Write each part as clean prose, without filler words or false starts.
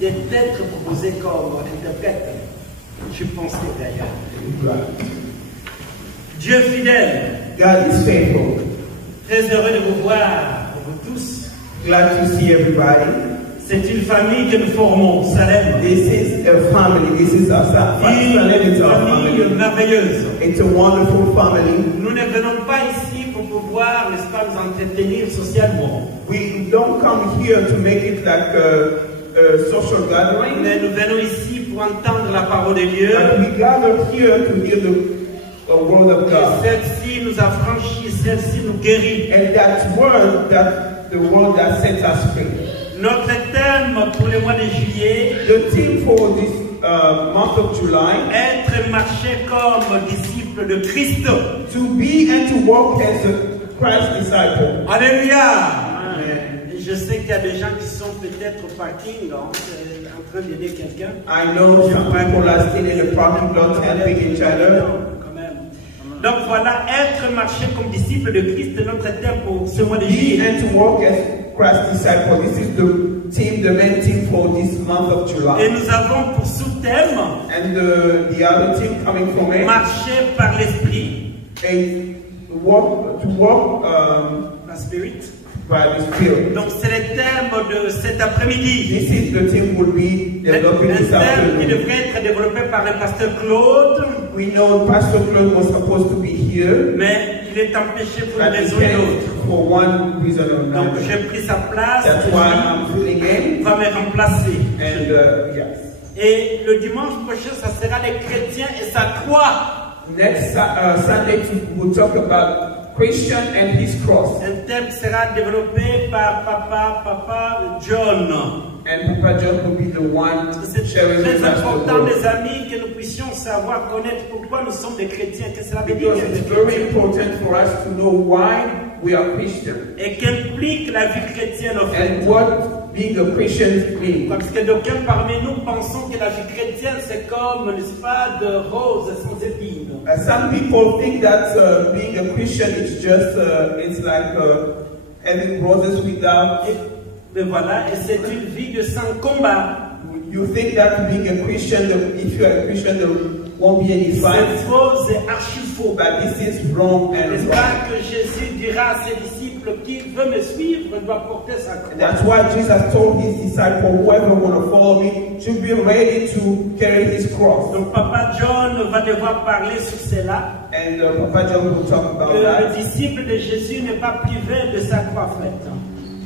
d'être proposé comme interprète. Je pensais d'ailleurs. Dieu fidèle. God is faithful. Très heureux de vous voir, vous tous. Glad to see everybody. C'est une famille que nous formons, Salem. This is a family. This is our family. Une famille merveilleuse. It's a wonderful family. Nous ne venons pas ici pour pouvoir, n'est-ce pas, nous entretenir socialement. We don't come here to make it like a social gathering. Mais nous venons ici pour entendre la parole de Dieu. But we gather here to hear the word of God. Celle-ci nous affranchit, celle-ci nous guérit. And that word, that the word that sets us free. Notre thème pour le mois de juillet, the theme for this month of July, être marché comme disciple de Christ. To be and to walk as a Christ disciple. Alléluia. Je sais qu'il y a des gens qui sont peut-être au parking en train d'aider quelqu'un. I know some people are still in the parking lot helping each other. Donc voilà, être marché comme disciple de Christ, notre thème pour ce mois de juillet. And to walk as Christ disciple. This is the theme, the main theme for this month of July. Et nous avons pour sous-thème, and the other theme coming from it, marcher par l'esprit. To walk by spirit. By the Spirit. Donc c'est le thème de cet après-midi. This is the theme will be developing this thème afternoon. qui devrait être développé par le pasteur Claude. We know Pastor Claude was supposed to be here, mais il est empêché pour une raison ou une autre. For one reason or another. Donc j'ai pris sa place. That's why I'm filling in. Va me remplacer. And yes. Et le dimanche prochain, ça sera les chrétiens et sa croix. Next Sunday, we'll talk about Christian and his cross. Un thème sera développé par Papa John. And Papa John will be the one sharing with us. C'est très important, mes amis, que nous puissions savoir, connaître pourquoi nous sommes des chrétiens. Que cela veut dire. Because it's very important for us to know why we are Christians. Et qu'implique la vie chrétienne en fait. And what being a Christian means. Parce que d'aucuns parmi nous pensons que la vie chrétienne c'est comme, n'est-ce pas, de roses sans épines. Some people think that being a Christian is just it's like having roses without. Mais voilà, et c'est une vie de sans combat. You think that being a Christian, if you are a Christian, there won't be any fight. C'est faux et archi faux. But this is wrong and N'est-ce wrong. pas que Jésus dira à ses disciples qui veut me suivre doit porter sa croix. That's why Jesus told his disciples, whoever want to follow me should be ready to carry his cross. Donc Papa John va devoir parler sur cela. And Papa John will talk about que that. Le disciple de Jésus n'est pas privé de sa croix faite.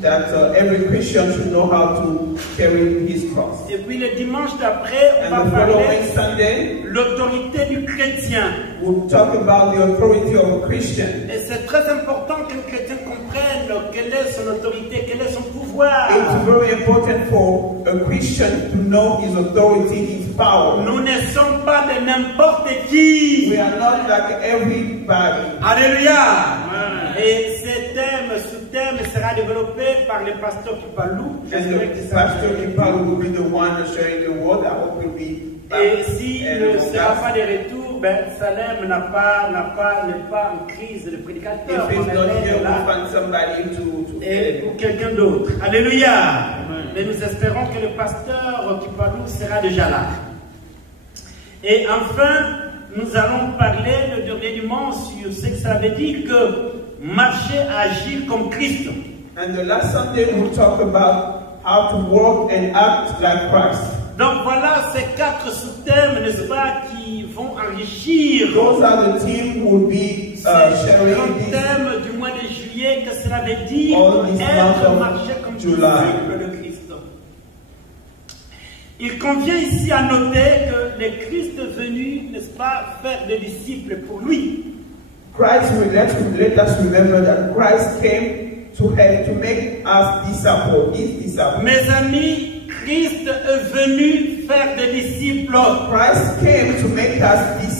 That every Christian should know how to carry his cross. Et puis le dimanche d'après, on va parler l'autorité du chrétien. We'll talk about the authority of a Christian. Et c'est très important qu'un chrétien comprenne quelle est son autorité, quel est son pouvoir. It's very important for a Christian to know his authority, his power. Nous ne sommes pas de n'importe qui. We are not like everybody. Alléluia. Et ce thème, sous-thème sera développé par le pasteur Kipalou. Pastor Kipalou will be the one sharing the word. I hope will be. Et s'il ne sera pas de retour, ben Salem n'est pas en crise de prédicateur. If he's not here, we'll find somebody to et pour quelqu'un d'autre. Alléluia. Mais nous espérons que le pasteur Kipalou sera déjà là. Et enfin, nous allons parler le dernier dimanche sur ce que ça veut dire que marcher, agir comme Christ. And the last Sunday we'll talk about how to walk and act like Christ. Donc voilà ces 4 sous-thèmes, n'est-ce pas, qui vont enrichir. Those are the themes we'll be sharing. Le thème du mois de juillet, que cela veut dire être marcher comme disciple de Christ. Il convient ici à noter que le Christ est venu, n'est-ce pas, faire des disciples pour lui. Christ will let us remember that Christ came to make us disciples, his disciples. Mes amis, Christ est venu faire des disciples. Christ came to make us his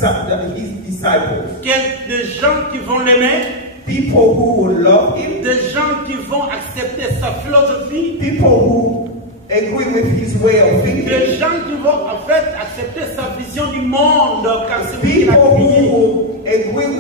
disciples. Des gens qui vont l'aimer. People who will love him. Des gens qui vont accepter sa philosophie. People who agree with his way of thinking. Des gens qui vont en fait accepter sa vision du monde, car c'est lui qui l'a People créé. who agree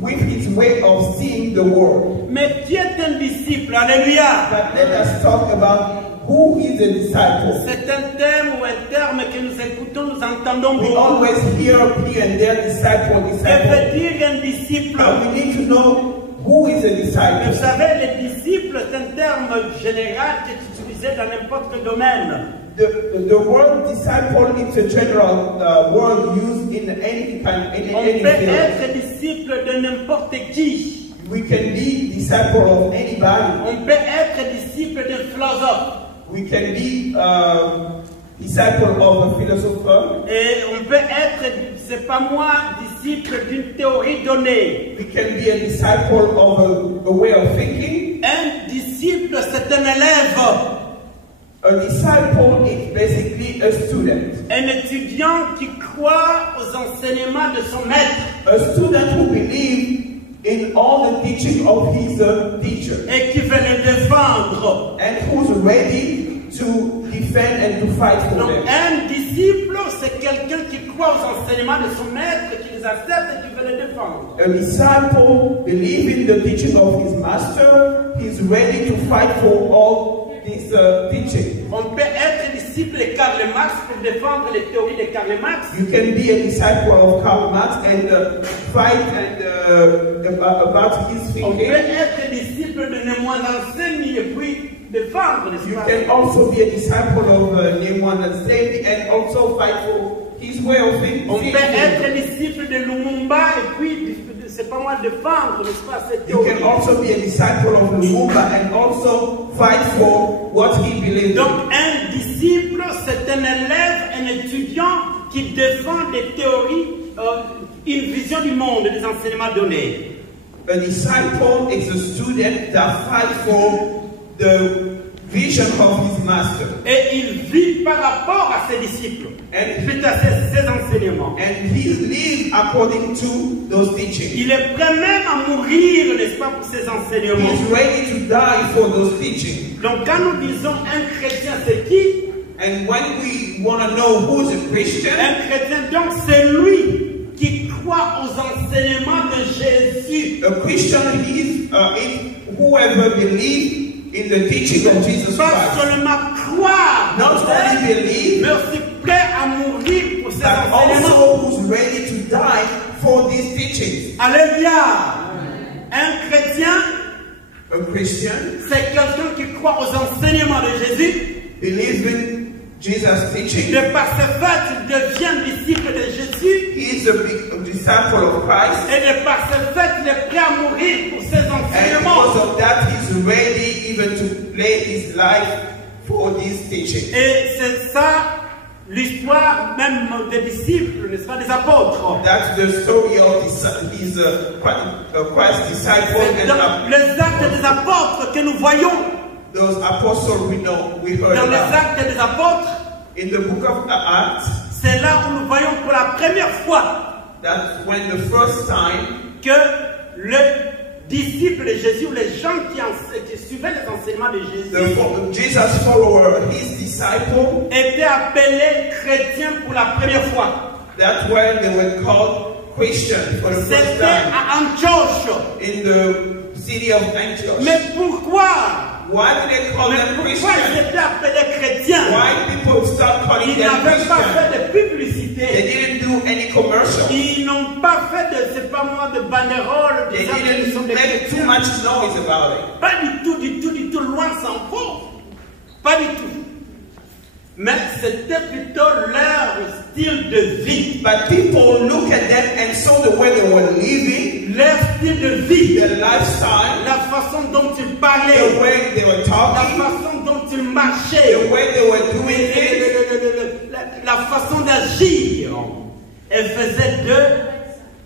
with his way of seeing the world. Mais qui est un disciple? Alléluia. But let us talk about who is a disciple? C'est un thème ou un terme que nous écoutons, nous entendons We beaucoup. always hear here and there disciple, Que disciple. veut dire un disciple? But we need to know who is a Vous disciple. savez, les disciples, c'est un terme général qui est utilisé dans n'importe quel domaine. The word disciple is a general word used in any On field. peut être disciple de n'importe qui. We can be disciple of anybody. On peut être disciple d'un philosophe. We can be disciple of a philosopher. Et on peut être, c'est pas moi, disciple d'une théorie donnée. We can be a disciple of a way of thinking. Un disciple, c'est un élève. A disciple is basically a student. Un étudiant qui croit aux enseignements de son maître. A student who believes in all the teaching of his teacher. Et qui veut les défendre. And who's ready to defend and to fight for Donc, them. un disciple, c'est quelqu'un qui croit aux enseignements de son maître, qui les accepte et qui veut les défendre. A disciple believing the teaching of his master, he's ready to fight for all this teaching. On peut être disciple de Karl Marx pour défendre les théories de Karl Marx. You can be a disciple of Karl Marx and fight about his On peut thinking. être disciple de Némoine Enseigne et puis défendre, n'est-ce You pas? can also be a disciple of Nehemiah and also fight for his way of thinking. On peut être disciple de Lumumba et puis, c'est pas moi défendre, n'est-ce pas, cette You théorie. can also be a disciple of Lumumba and also fight for what he believes in. Donc, un disciple, c'est un élève, un étudiant qui défend des théories, une vision du monde, des enseignements donnés. A disciple is a student that fights for the vision of his master. Et il vit par rapport à ses disciples. And, Il fait à ses enseignements. and he lives according to those teachings. Il est prêt même à mourir, n'est-ce pas, pour ses enseignements. He's ready to die for those teachings. Donc, quand nous disons un chrétien, c'est qui? And when we want to know who's a Christian, Un chrétien, donc, c'est lui qui croit aux enseignements de Jésus. a Christian is whoever believes in the teaching of Jesus Pas Christ. seulement croire, Not only believe, mais aussi prêt à mourir pour ses but enseignements. also who's ready to die for these teachings. Alléluia. Un chrétien, A Christian c'est quelqu'un qui croit aux enseignements de Jésus. believes in Jesus' teaching. De par ce fait, il devient disciple de Jésus. He is a disciple of Christ. Et de par ce fait, il est prêt à mourir pour ses And enseignements. because of that, he's ready even to lay his life for these teachings. Et c'est ça l'histoire même des disciples, n'est-ce pas, des apôtres. That's the story of his Christ disciple C'est and dans les actes des apôtres que nous voyons, those apostles we heard dans les about. actes des apôtres, In the book of Acts, c'est là où nous voyons pour la première fois that's when the first time que le disciple de Jésus, ou les gens qui suivaient les enseignements de Jésus, Jesus follower, his disciple, étaient appelés chrétiens pour la première fois. that's when they were called Christian for the first C'était time à Antioche. in the city of Antioch. Mais pourquoi? Why did they call Mais them pourquoi ils Christian? étaient appelés chrétiens? Why people start calling Ils them n'avaient pas Christian? fait de publicité. They didn't do any commercial. Ils n'ont pas fait de, c'est pas moi, de banderoles, They disant qu'ils sont didn't des make too chrétiens. much noise about it. Pas du tout, loin s'en faut. Pas du tout. Mais c'était plutôt leur style de vie. But people look at them and saw the way they were living, Leur style de vie. their lifestyle, La façon dont ils the parlaient. way they were La talking, façon dont ils marchaient. the way they were doing things. La façon d'agir. Elle faisait d'eux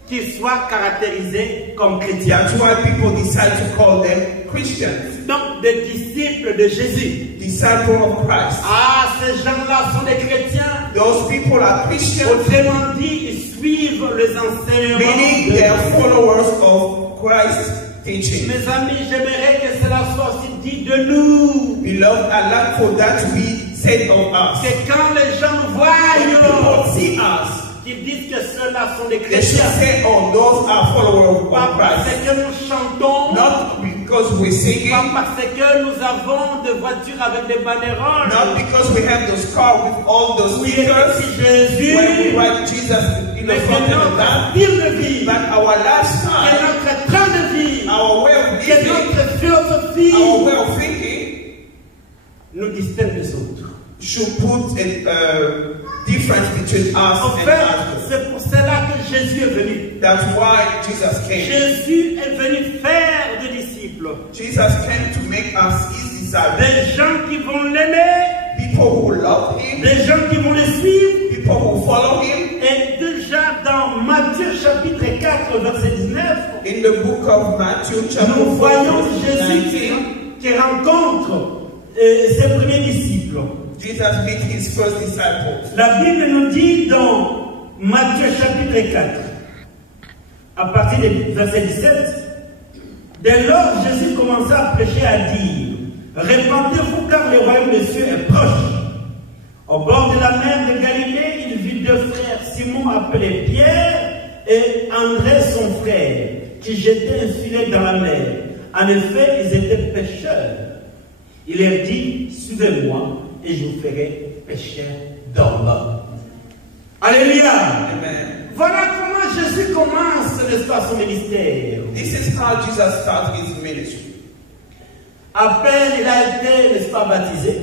qu'ils soient caractérisés comme chrétiens. That's why people decide to call them Christians, Donc, des disciples de Jésus. disciples of Christ. Ah, ces gens-là sont des chrétiens. Those people are Christians, Autrement dit, ils suivent les enseignements. meaning de they are Jésus. followers of Christ's teaching. Mes amis, j'aimerais que cela soit aussi dit de nous. Beloved, I like for that to be said of us. Que quand les gens nous When people voient, see us, qu'ils disent que ceux-là sont des they should chrétiens. say, oh, those are followers Pas of parce Christ. que nous chantons, Not because we're singing, pas parce que nous avons des voitures avec des banderoles. not because we have those cars with all those Oui, stickers, c'est Jésus, when we write Jesus in the mais front que of the notre back, style de vie, but our que lifestyle, notre train de vie, our way of que living, notre philosophie our way of thinking nous distingue des autres. should put a difference between us En and fait, others. c'est pour cela que Jésus est venu. That's why Jesus came. Jésus est venu faire des disciples. Jesus came to make us his disciples. Des gens qui vont l'aimer, People who love him, des gens qui vont le suivre. people who follow him. Et déjà dans Matthieu chapitre 4, verset 19, In the book of Matthew, chapter nous 4, voyons verse Jésus 19, qui rencontre ses premiers disciples. Jesus met his first disciples. La Bible nous dit dans Matthieu chapitre 4, à partir du verset 17, dès lors Jésus commença à prêcher, à dire, répandez-vous car le royaume des cieux est proche. Au bord de la mer de Galilée, il vit deux frères, Simon appelé Pierre et André son frère, qui jetaient un filet dans la mer. En effet, ils étaient pêcheurs. Il leur dit, suivez-moi et je vous ferai pêcheurs d'hommes. Alléluia! Amen. Voilà comment Jésus commence, n'est-ce pas, son ministère. This is how Jesus started his ministry. À peine il a été, n'est-ce pas, baptisé,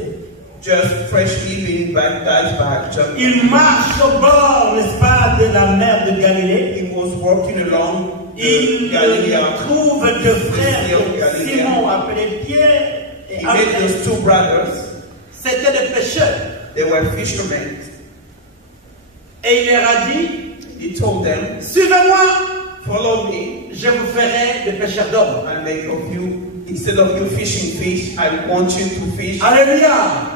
Just freshly being baptized by John. il marche au bord, n'est-ce pas, de la mer de Galilée. He was walking along Il Galilee. trouve deux frères, Galilee. Simon appelé Pierre et He met André. those two brothers. C'étaient des pêcheurs. They were fishermen. Et il leur a dit, He told them, suivez-moi, follow me, je vous ferai des pêcheurs d'hommes. and make of you, instead of you fishing fish, I want you to fish. Alléluia.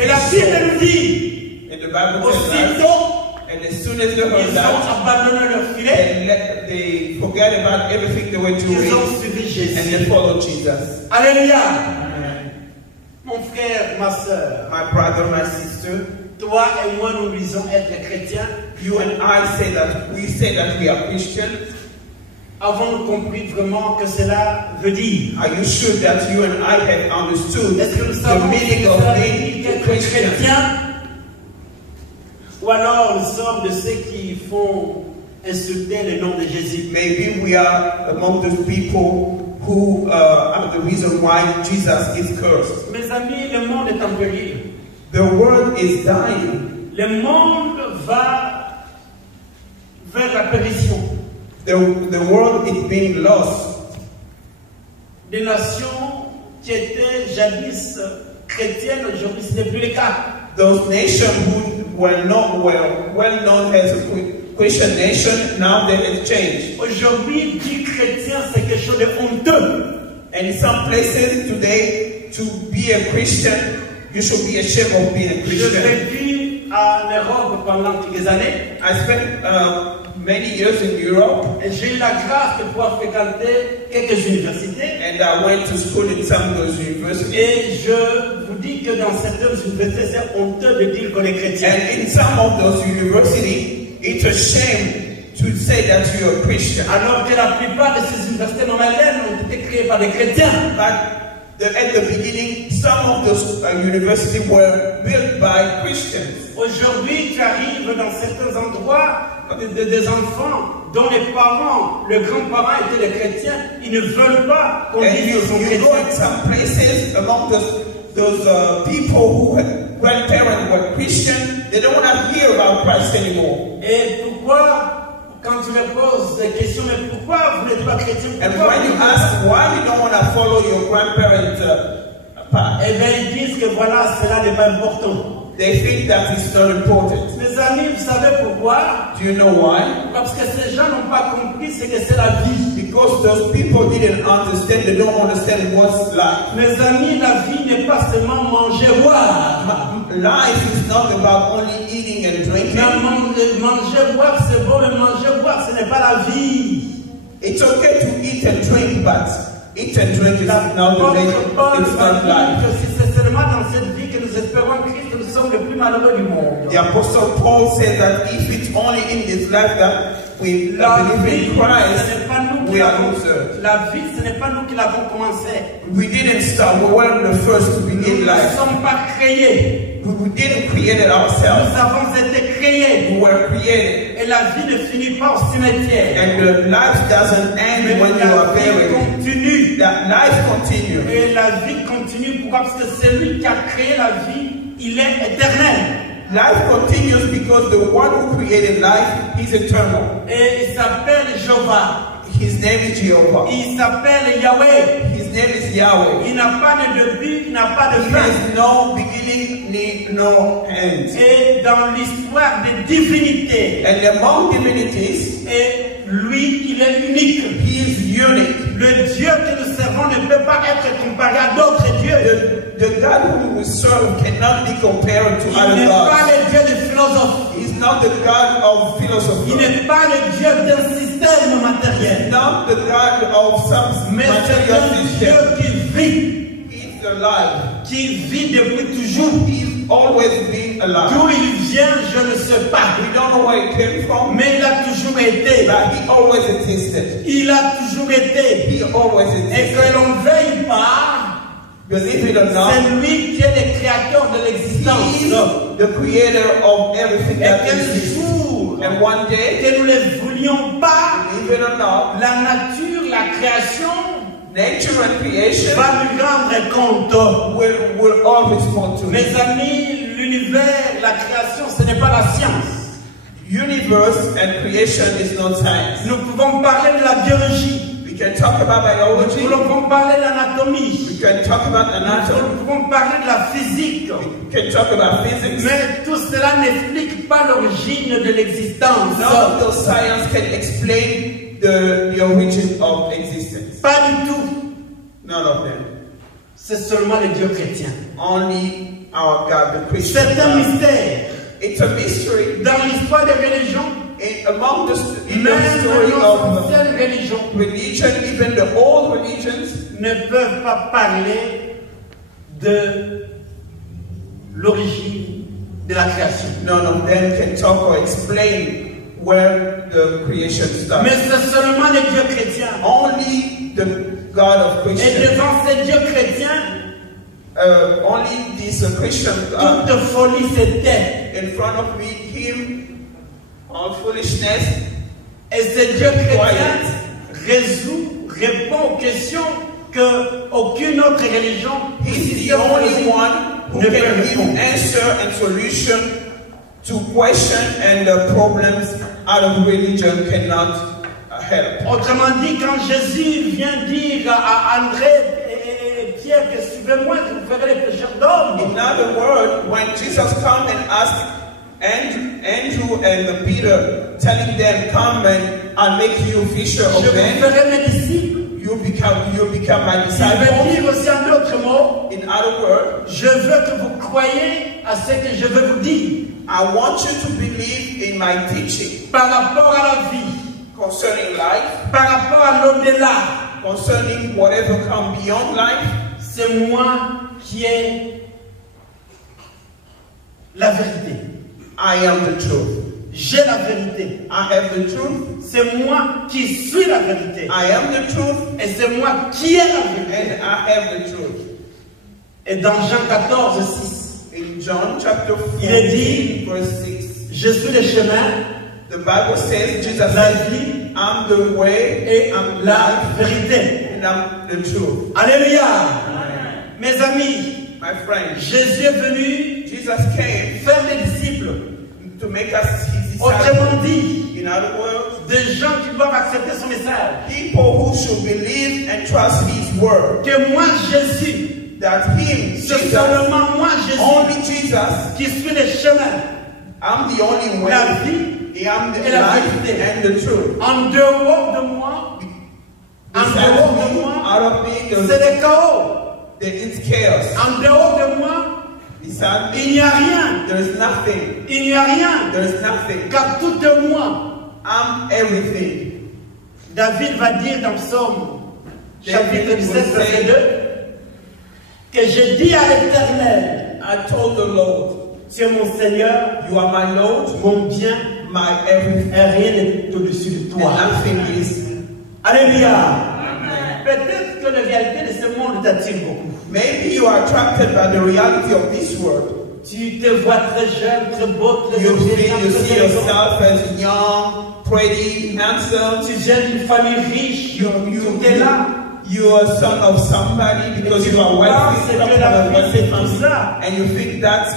Et la Bible nous dit, And the Bible says that. aussitôt, And as soon as they heard ils that, ont abandonné leur filet, they forget about everything they were ils doing, ont suivi and they Jésus. followed Jesus. Alléluia. Amen. Mon frère, ma soeur, My brother, my sister, toi et moi, nous disons être chrétiens. you and I say that we are Christians. Avons-nous compris vraiment que cela veut dire? Are you sure that you and I have understood Est-ce que nous the savons ce meaning que of cela veut being dire a qu'être Christian? chrétien? Ou alors nous sommes de ceux qui font insulter le nom de Jésus? Maybe we are among those people who are the reason why Jesus is cursed. Mes amis, le monde est en péril. The world is dying. Le monde va vers la perdition. The world is being lost. Des nations qui étaient jadis chrétiennes, aujourd'hui ce n'est plus le cas. Those nations who were well known as a Christian nation, now they have changed. Aujourd'hui, dire chrétien, c'est quelque chose de honteux. And in some places today, to be a Christian, you should be ashamed of being a Je Christian. vécu en Europe pendant quelques années. I spent many years in Europe, Et j'ai eu la grâce de pouvoir fréquenter quelques universités. and I went to school in some of those universities. Et je vous dis que dans certaines universités, c'est honteux de dire qu'on est chrétien. And in some of those universities, it's a shame to say that you're a Christian. Alors que la plupart de ces universités normaliennes ont été créées par des chrétiens. But at the beginning, some of those universities were built by Christians. Aujourd'hui, tu arrives dans certains endroits, des enfants dont les parents, les grands-parents étaient des chrétiens, ils ne veulent pas qu'on And dise you qu'ils sont go in chrétiens. some places among those people who had grandparents were Christian, they don't want to hear about Christ anymore. Et pourquoi, quand tu me poses des questions, mais pourquoi vous n'êtes pas chrétien? And Pourquoi when you ask why you don't want to follow your grandparents' path, Eh bien, ils disent que voilà, cela n'est pas important. they think that it's not important. Mes amis, vous savez pourquoi? Do you know why? Parce que ces gens n'ont pas compris ce que c'est la vie. Because those people didn't understand, they don't understand what's life. Mes amis, la vie n'est pas seulement manger, boire. Life is not about only eating and drinking. Mais manger, boire, c'est bon, mais manger, boire, ce n'est pas la vie. It's okay to eat and drink, but eat and drink is not Paul the it's not life. que si c'est seulement dans cette vie que nous espérons Christ, nous sommes les plus malheureux du monde. The Apostle Paul said that if it's only in this life that we La believe vie, in ce Christ, n'est pas nous. we are losers. la vie, ce n'est pas nous qui l'avons commencé. We didn't start. We weren't the first to Nous begin ne life. sommes pas créés. We didn't create it Nous ourselves. avons été créés. We were created. Et la vie ne finit pas au cimetière. And the life doesn't end Mais when you la are vie buried. continue. That life continues. Et la vie continue. Pourquoi? Parce que celui qui a créé la vie, il est éternel. Life continues because the one who created life is eternal. Et il s'appelle Jéhovah. His name is Jehovah. Il s'appelle Yahweh. His name is Yahweh. Il n'a pas de début, il n'a pas de He fin. has no beginning, no end. Et dans l'histoire des divinités, And among divinities, et lui, il est unique. he is unique. Le Dieu que nous servons ne peut pas être comparé à d'autres dieux. The God whom we serve cannot be compared to Il other n'est pas gods. le Dieu de philosophie. He's not the God of Il philosophy. n'est pas le Dieu d'un système matériel. Not the God of some Mais c'est material un system. Dieu qui vit. He's alive. Qui vit depuis toujours. He's always been alive. D'où il vient, je ne sais pas. We don't know where he came from, Mais il a toujours été. but he always existed. Il a toujours été. He always Et existed. que l'on veuille pas, Believe it or not, c'est lui qui est le créateur de he l'existence. is the creator of everything Et that quel exists. jour And one day, que nous ne voulions pas, believe it or not, la nature, la création nature and creation va lui rendre compte. will all respond to Mes him. amis, l'univers, la création, ce n'est pas la science. Universe and creation is not science. Nous pouvons parler de la biologie. We can talk about biology. Nous pouvons parler de l'anatomie. We can talk about anatomy. Nous pouvons parler de la physique. We can talk about physics. Mais tout cela n'explique pas l'origine de l'existence. None of those science can explain the origin of existence. Pas du tout. None of them. C'est seulement le Dieu chrétien. Only our God, the Christian C'est un God. mystère. It's a mystery. Dans l'histoire des religions, In the même story nos of anciennes religions religion, even the old religions, ne peuvent pas parler de l'origine de la création. none of them can talk or explain where the creation Mais started. c'est seulement le Dieu chrétien. Only the God of Et Christians, devant ces dieux chrétiens, only this Christian God. toute folie s'était. In front of me, him, all foolishness, Et ce Dieu chrétien répond aux questions que aucune autre religion he's the only one who ne can peut give répondre. answer and solution to question and the problems out of religion cannot help. Autrement dit, quand Jésus vient dire à André et Pierre que suivez-moi, je vous ferai les pécheurs d'hommes. In other words, when Jesus come and asked Andrew and Peter, telling them, "Come and I'll make you fisher Je of vous men," ferai mes disciples. you become my Il disciple. veut dire aussi en d'autres mots, In other words, je veux que vous croyiez à ce que je veux vous dire I want you to believe in my teaching par rapport à la vie, concerning life, par rapport à l'au-delà. concerning whatever comes beyond life. C'est moi qui ai la vérité. I am the truth. J'ai la vérité. I have the truth. C'est moi qui suis la vérité. I am the truth. Et c'est moi qui ai la vérité. And I have the truth. Et dans Jean 14, 6, In John chapter 4, il est dit, verse 6, je suis le chemin, the Bible says, Jesus la said, vie I'm the way, et I'm la life, vérité. and I'm the truth. Alléluia. Mes amis, My friends, Jésus est venu Jesus came faire des disciples. to make us his Autrement disciples. dit, In other words, des gens qui doivent accepter son message. people who should believe and trust his word. Que moi, Jésus, That him, c'est Jesus, seulement moi, Jésus, only Jesus, qui suis le chemin, I'm the only way, la vie. I'm the et la life vérité. and the truth. En dehors de moi, en dehors de moi, Out of me, c'est le chaos. it's chaos. En dehors de moi, Beside me, il n'y a rien. there is nothing. Il n'y a rien. There is nothing. Car tout de moi, I'm everything. David va dire dans Psaume, chapitre 17, verset 2, que je dis à l'Éternel, I told the Lord, tu es mon Seigneur, you are my Lord, mon bien, my everything, et rien n'est au-dessus de and toi. nothing is Alléluia. Peut-être que la réalité de ce monde t'attire beaucoup. Maybe you are attracted by the reality of this world. Tu te vois très jeune, très beau, très You intelligent, see très élégant. yourself as young, pretty, handsome. Tu viens d'une famille riche, tu es là. You are son of somebody because you are wealthy, C'est que la vie, c'est tout ça. and you think that's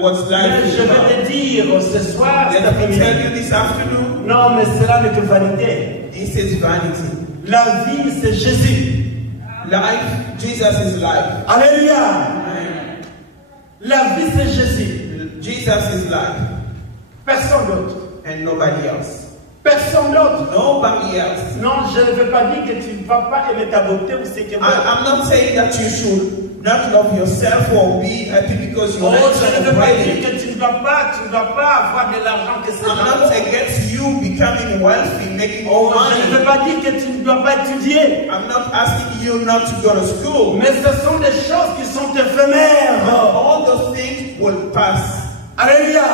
what's Mais life is je about. vais te dire ce soir, cet Let me tell après-midi, you this afternoon, non, mais cela n'est que vanité. this is vanity. La vie, c'est Jésus. Life, Jesus is life. Alléluia. La vie, c'est Jésus. Jesus is life, Personne d'autre. and nobody else. Personne d'autre. Nobody else. Non, je ne veux pas dire que tu ne vas pas aimer ta beauté ou ce que I'm not saying that you should not love yourself or be happy because you're Oh, je ne veux pas dire pretty. que tu ne vas pas avoir de l'argent que c'est I'm not against you becoming wealthy, making more Je ne veux money. pas dire que tu ne dois pas étudier. I'm not asking you not to go to school. Mais ce sont des choses qui sont éphémères. All those things will pass. Alléluia.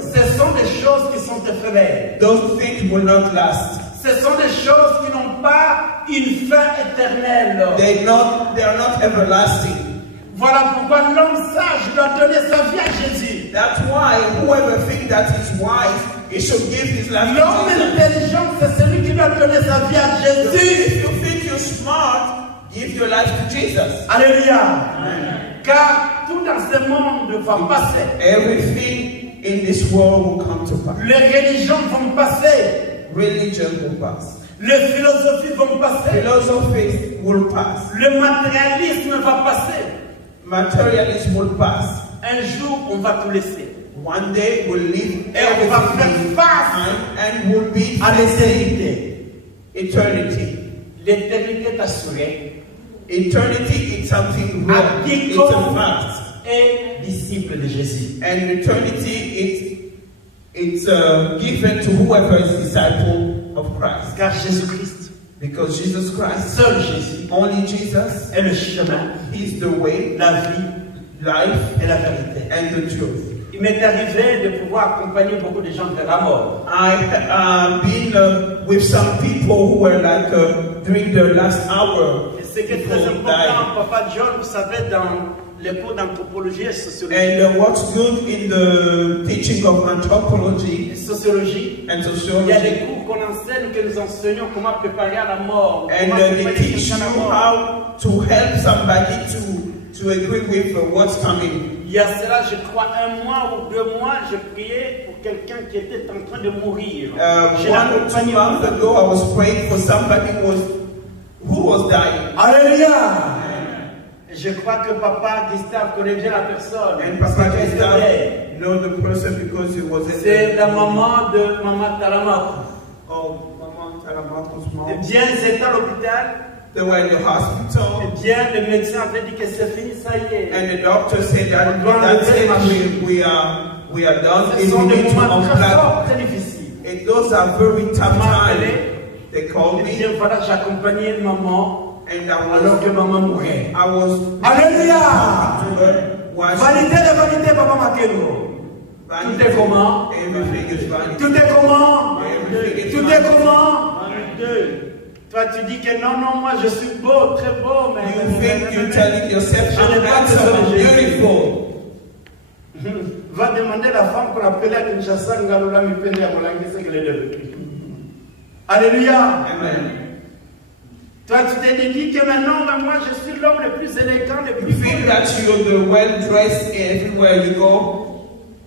Ce sont des choses qui sont éphémères. Those things will not last. Ce sont des choses qui n'ont pas une fin éternelle. They are not everlasting. Voilà pourquoi l'homme sage doit donner sa vie à Jésus. That's why whoever thinks that is wise, he should give his life to L'homme Jesus. intelligent, c'est celui qui doit donner sa vie à Jésus. If you think you're smart, give your life to Jesus. Alléluia. Car tout dans ce monde va passer. Everything in this world will come to pass. Les religions vont passer. Religion will pass. Les philosophies vont passer. Philosophy will pass. Le matérialisme va passer. Materialism will pass. Un jour, on va tout laisser. One day we'll leave Et on va faire everything face and we'll be à l'éternité. eternity. L'éternité est assurée. Eternity is something real. À It's a quiconque fact. est disciple de Jésus. And eternity it's given to whoever is disciple of Christ. Car Jésus-Christ, Because Jesus Christ, seul Jésus, only Jesus, est le chemin, is the way, la vie life, et la vérité. and the truth. Il m'est arrivé de pouvoir accompagner beaucoup de gens vers la mort. I've been with some people who were like during the last hour. Et ce qui est très people important, died. Papa John, vous savez, dans les cours d'anthropologie et sociologie, And what's good in the teaching of anthropology and sociologie, and il y a sociology, des cours qu'on enseigne, que nous enseignons comment préparer à la mort. and comment they préparer teach you quelqu'un à la mort. how to help somebody to agree with what's coming. Il y a cela, je crois, 1 mois ou 2 mois, je priais pour quelqu'un qui était en train de mourir. Je 1 or 2 l'accompagnais. months ago, I was praying for somebody who was dying. Alléluia! Et je crois que Papa Gustave connaît bien la personne. And Papa C'est Gustave vrai. know the person because he was in C'est la the maman de Maman Talamakou. Oh, Maman Talamaku's Eh mom. bien, ils étaient à l'hôpital. They were in the hospital, Eh bien, le médecin avait dit que c'est fini, ça y est. and the doctor said that that's it. We are done. Ce And sont we des need to moments très forts, unplug. très difficiles. And those are very tough times. They called Eh bien, me, voilà, j'accompagnais maman and alors que maman mourait. I was Alléluia! talking to her while she Vanité de vanité, Papa Makelo. Tout est comment? Everything is vanity. Tout est comment? Everything is Tout est vanity. comment? Toi, tu dis que non, non, moi je suis beau, très beau, mais. You think you're telling yourself, Je n'ai I'm pas handsome, I'm besoin de Jésus. beautiful. Va demander la femme qu'on appelait à Kinshasa, Ngalola Mipende à Molangi, c'est que les deux. Alléluia. Amen. Toi, tu t'es dit que maintenant, ben, moi je suis l'homme le plus élégant, le You plus think beau. that you're the well-dressed everywhere you go,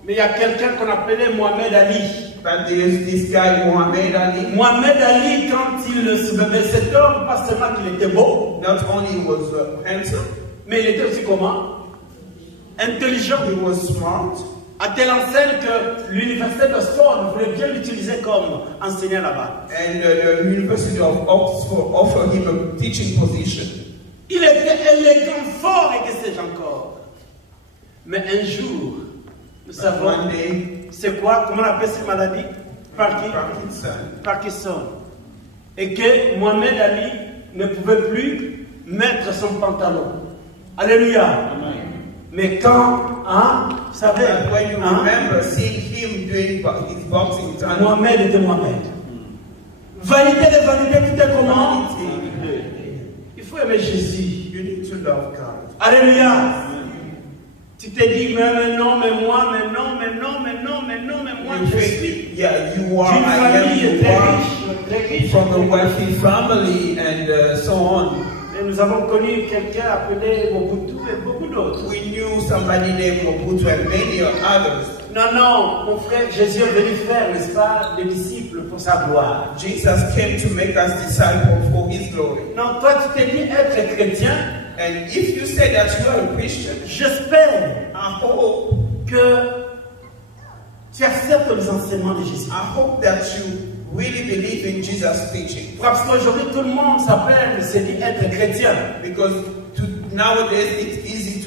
Mais il y a quelqu'un qu'on appelait Mohamed Ali. but there's this guy, Muhammad Ali. Mohamed Ali, quand il se bevait, cet homme, pas seulement qu'il était beau, Not only was handsome, mais il était aussi comment? Intelligent. he was smart. À telle enseigne que l'université d'Oxford voulait bien l'utiliser comme enseignant là-bas. And the University of Oxford offered him a teaching position. Il était élégant, fort et que sais-je encore. Mais un jour, nous savons, One day, c'est quoi? Comment on appelle cette maladie? Parkinson. Parkinson. Et que Mohamed Ali ne pouvait plus mettre son pantalon. Alléluia. Mais quand, hein, vous savez, And when you hein, remember seeing him doing his boxing time, Mohamed était Mohamed. Vanité de vanité, tout est comment? Il faut aimer Jésus. You need to love God. Alléluia. Tu te dis, mais non, mais moi, mais non, mais non, mais non, mais non, mais moi, je suis Yeah, you are. d'une I am. famille You très are riche, très riche. from a wealthy family, and so on. Et nous avons connu quelqu'un appelé Mobutu et beaucoup d'autres. We knew somebody named Mobutu and many others. Non, non, mon frère, Jésus est venu faire, n'est-ce pas, des disciples pour sa gloire. Jesus came to make us disciples for His glory. Non, toi, tu t'es dit être chrétien. And if you say that you are a Christian, J'espère I hope que tu acceptes les enseignements de Jésus. I hope that you really believe in Jesus' teaching. Parce qu'aujourd'hui, tout le monde s'appelle, se dit être chrétien. Because nowadays it's easy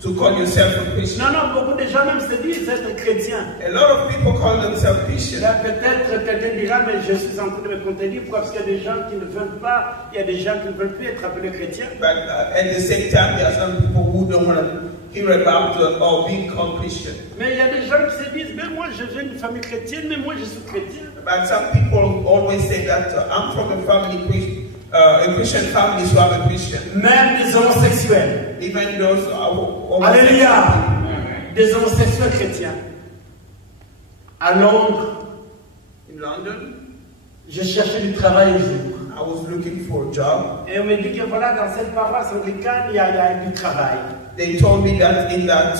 to call yourself a Christian. Non, non, beaucoup de gens même se disent être chrétien. A lot of people call themselves Christian. Là, peut-être quelqu'un dira, mais je suis en train de me contredire parce qu'il y a des gens qui ne veulent pas, il y a des gens qui ne veulent plus être appelés chrétiens. But at the same time, there are some people who don't want to hear about or being called Christian. Mais il y a des gens qui se disent, mais moi je viens d'une famille chrétienne, mais moi je suis chrétien. But some people always say that I'm from a family, a Christian family, so I'm a Christian. Même des homosexuels. Even those homosexual Alléluia. people. Des homosexuels chrétiens. À Londres, In London, je cherchais du travail un jour. I was looking for a job. Et on me dit que voilà, dans cette paroisse anglicane, il y a du travail. They told me that in that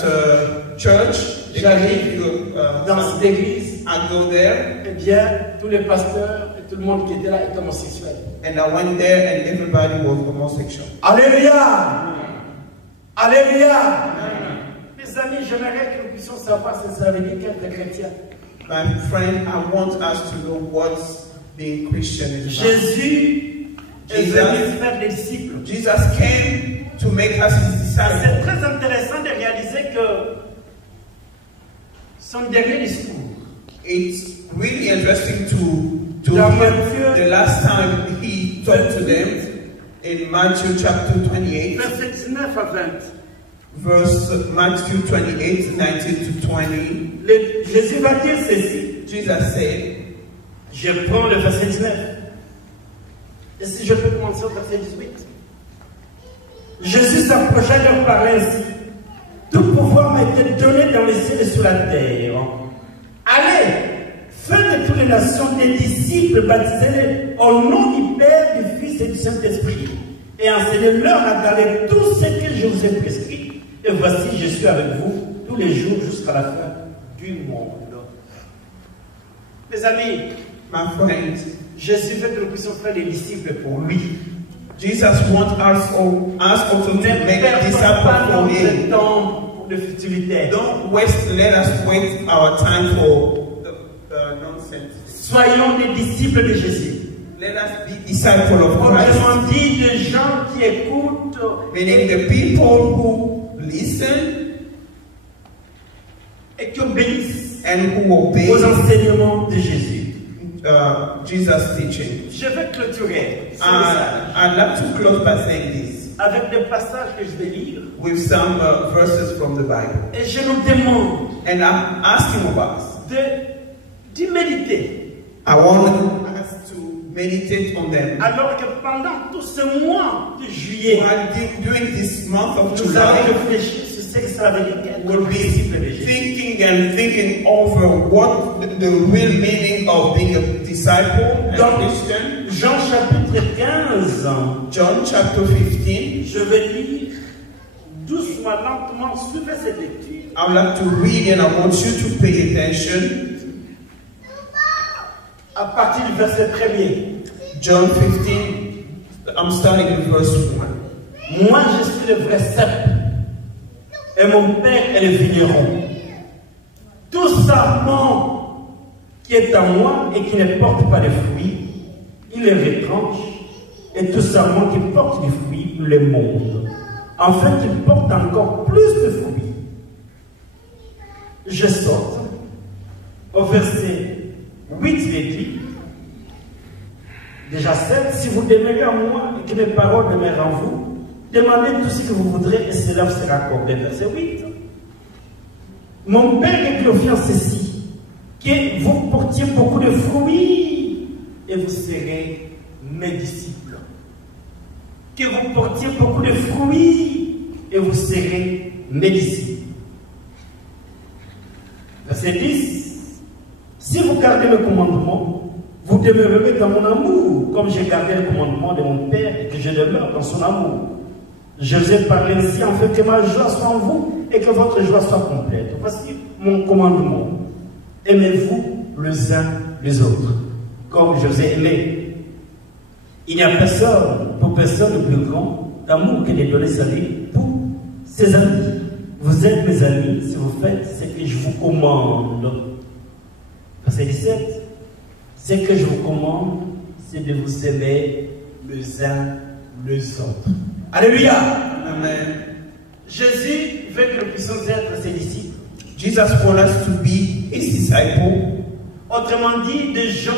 church, they J'arrive gave you, dans cette église. I go there, Eh bien, tous les pasteurs et tout le monde qui était là étaient homosexuels. and I went there, and everybody was homosexual. Alléluia! Alléluia! Mes amis, j'aimerais que nous puissions savoir ce que ça veut dire qu'être chrétien. My friend, I want us to know what being Christian is about. Jésus est venu faire des disciples. Jesus came to make us His C'est disciples. très intéressant de réaliser que son dernier discours, It's really interesting to Dans hear Matthieu, the last time He talked to them in Matthew chapter 28, verset 19 à 20. verse Matthew 28, 19 to 20. Jésus va dire ceci. Jesus said, Je prends le verset 19. Et si je peux commencer au verset 18. Jésus s'approcha et leur parlait ainsi. Tout pouvoir m'a été donné dans les cieux et sur la terre. Allez, faites de toutes les nations des disciples, baptisez-les au nom du Père, du Fils et du Saint-Esprit. Et enseignez-leur à garder tout ce que je vous ai prescrit. Et voici, je suis avec vous tous les jours jusqu'à la fin du monde. Mes amis, my friends, Jésus veut que nous puissions faire des disciples pour lui. Jesus wants us also to Ne make perdons disciples pas for Him. notre temps pour de futilité. Let us waste our time for the nonsense. Soyons des disciples de Jésus. Let us be disciples of Christ. Autrement dit, des gens qui écoutent Meaning the people who listen et qui obéissent and who obey aux enseignements de Jésus. Jesus' teaching. Je vais clôturer ce message I'd like to close by saying this avec des passages que je vais lire with some verses from the Bible. et je nous demande And I'm asking of us, d'y méditer. I want us to meditate on them. Alors que pendant tout ce mois de juillet, While during this month of nous allons July, réfléchir sur ce que ça veut dire qu'être we'll be disciple de Jésus. thinking over what the real meaning of being a disciple and Dans Christian. Jean chapitre 15, John chapter 15. je vais lire doucement, lentement, suivez cette lecture. I would like to read and I want you to pay attention. À partir du verset 1er. John 15, I'm starting with verse 1. Moi, je suis le vrai cep, et mon Père est le vigneron. Tout sarment qui est en moi et qui ne porte pas de fruits, il les retranche, et tout sarment qui porte du fruit, il les monte, afin qu'il porte encore plus de fruits. Je saute au verset 8, il est dit, déjà 7, si vous demeurez en moi et que mes paroles demeurent en vous, demandez tout ce que vous voudrez et cela vous sera accordé. Verset 8. Mon Père est glorifié en ceci, que vous portiez beaucoup de fruits et vous serez mes disciples. Que vous portiez beaucoup de fruits et vous serez mes disciples. Verset 10. Si vous gardez mes commandements, vous demeurerez dans mon amour, comme j'ai gardé le commandement de mon Père et que je demeure dans son amour. Je vous ai parlé ainsi en fait que ma joie soit en vous et que votre joie soit complète. Voici mon commandement. Aimez-vous les uns les autres, comme je vous ai aimé. Il n'y a pour personne de plus grand d'amour que de donner sa vie pour ses amis. Vous êtes mes amis si vous faites ce que je vous commande. Verset 17. Ce que je vous commande, c'est de vous aimer les uns les autres. Alléluia. Amen. Jésus veut que nous puissions être ses disciples. Jesus wants us to be his disciple. Autrement dit, des gens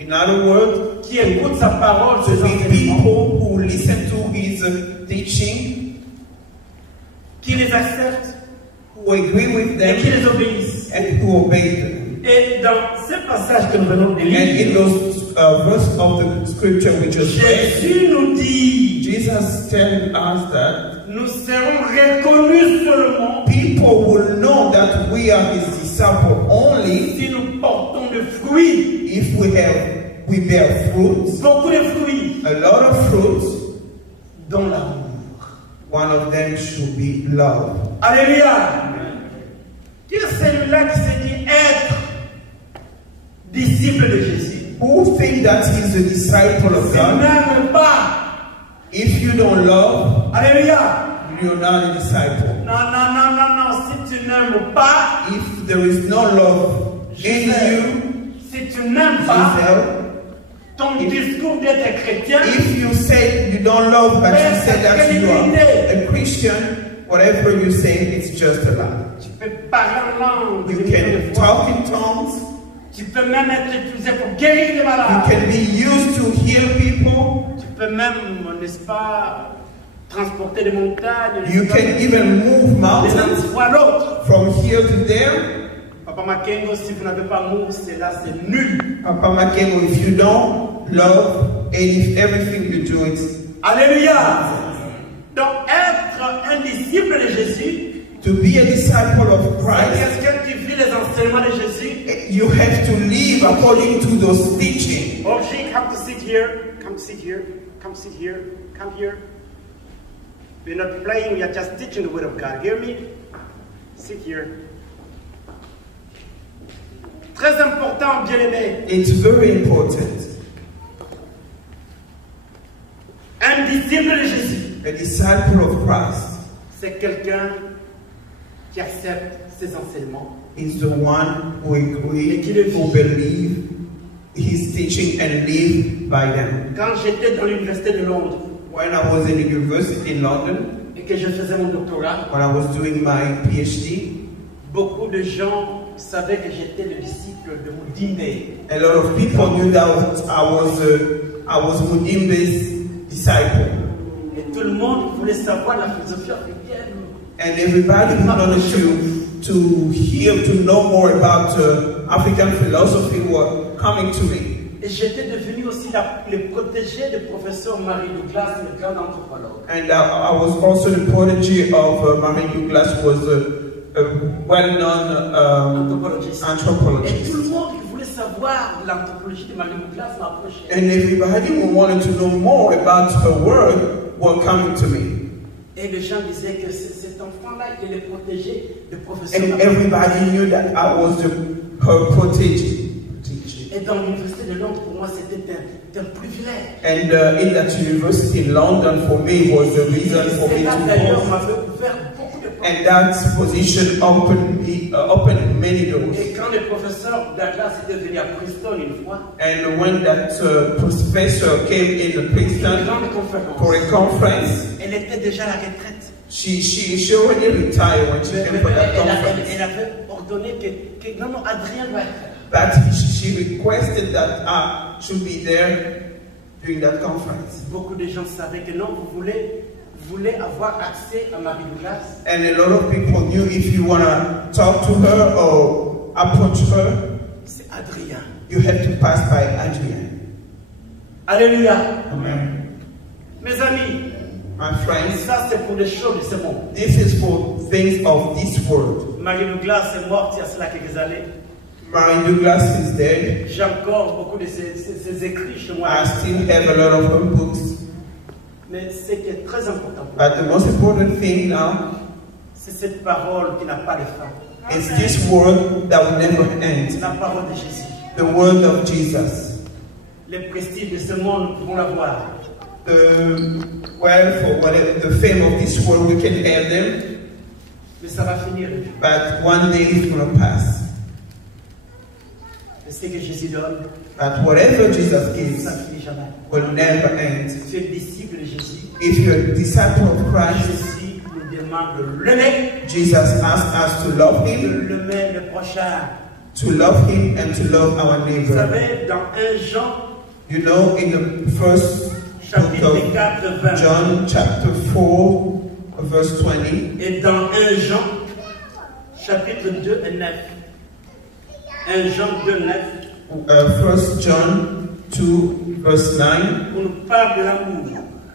In other words, qui écoutent sa parole, to ses be enseignements, people who listen to his teaching, qui les acceptent who agree with et them, qui les obéissent. and who obey them. Et dans ce passage que nous venons de And in lire, those verses of the scripture we just read, Jésus nous dit, Jesus tells us that nous serons reconnus seulement people will know that we are his disciple only si nous portons de fruits, if we bear fruits, beaucoup de fruits, a lot of fruits. dans l'amour. One of them should be love. Alléluia. Qui est celui-là qui se dit être disciple de Jésus? Who think that he's a disciple of Si tu God? n'aimes pas, If you don't love, alléluia. you're not a disciple. Non, non, non, non, non. Si tu n'aimes pas, If there is no love in you, si tu n'aimes pas, Giselle, ton discours d'être chrétien, if you say you don't love, but you say that you are a Christian, whatever you say, it's just a lie. tu peux parler en langue. You can talk in tongues. Tu peux même être utilisé pour guérir des You malades. can be used to heal people. Tu peux même, n'est-ce pas, transporter des montagnes. You can even move d'un mountains endroit à l'autre. from here to there. Papa Makengo, si vous n'avez pas amour, c'est là, c'est nul. Papa Makengo, if you don't love, and if everything you do is Alléluia. Donc, être un disciple de Jésus, to be a disciple of c'est Christ, quelqu'un qui vit les enseignements de Jésus. you have to live according to those teachings. Oh, she, come to sit here. Come sit here. Come sit here. Come here. We're not playing, we are just teaching the word of God. Hear me? Sit here. Très important, bien-aimé. It's very important. Un disciple de Jésus, A disciple of Christ c'est quelqu'un qui accepte ses enseignements. is the one who agree, who believe his teaching and live by them. Quand j'étais dans l'université de Londres When I was in university in London, et que je faisais mon doctorat, when I was doing my PhD, beaucoup de gens savaient que j'étais le disciple de Mudimbe. a lot of people knew that I was Mudimbe's disciple. Et tout le monde voulait savoir la philosophie africaine. And everybody wanted to hear, to know more about African philosophy were coming to me. Et j'étais devenu aussi le protégé du professeur Marie Douglas, le grand anthropologue. And I was also the protege of Marie Douglas, who was a well-known Anthropologist. Et anthropologist. tout le monde qui voulait savoir l'anthropologie de Marie Douglas m'approchait. And everybody who wanted to know more about her work were coming to me. Et les gens disaient que cet enfant-là, il est le protégé du professeur And Marie. everybody knew that I was her protege. Et dans l'université de Londres, pour moi, c'était un privilège. And in that university in London, for me, was the reason for me Et là, to d'ailleurs, go. m'avait ouvert beaucoup de portes. And that position opened many doors. Et quand le professeur Douglas était venu à Princeton une fois, And when that professor came in une Princeton grande conférence, for a conference, elle était déjà à la retraite. she already retired when she came for that conference. Elle avait ordonné que non, Adrien doit être là. But she requested that I should be there during that conference. Beaucoup de gens savaient que non, vous voulez avoir accès à Marie Douglas. And a lot of people knew if you want to talk to her or approach her, C'est Adrien. you have to pass by Adrian. Alléluia. Amen. Mes amis, My friends, ça c'est pour les choses de ce monde. this is for things of this world. Marie Douglas est morte il y a cela quelques années. Mary Douglas is dead. J'ai encore beaucoup de ses écrits chez moi. I still have a lot of her books. Mais ce qui est très important, But the most important thing now c'est cette parole qui n'a pas de fin. is this word that will never end. La parole de Jésus. The word of Jesus. Les prestiges de ce monde vont l'avoir. The wealth or whatever, the fame of this world, we can have them. Mais ça va finir. But one day it's going to pass. Et ce que Jésus donne, But whatever Jesus gives ça ne finit jamais. will never end. Tu es disciple de Jésus. If you're a disciple of Christ, Jésus nous demande de l'aimer, Jesus asks us to love de Him, l'aimer le prochain. to love Him, and to love our Vous neighbor. savez, dans 1 Jean, You know, in the first book chapitre of 4, 20, John, chapter 4, verse 20, et dans 1 Jean, chapitre 2 et 9. 1 Jean 2, 9, 1 John 2, verse 9, on nous parle de l'amour.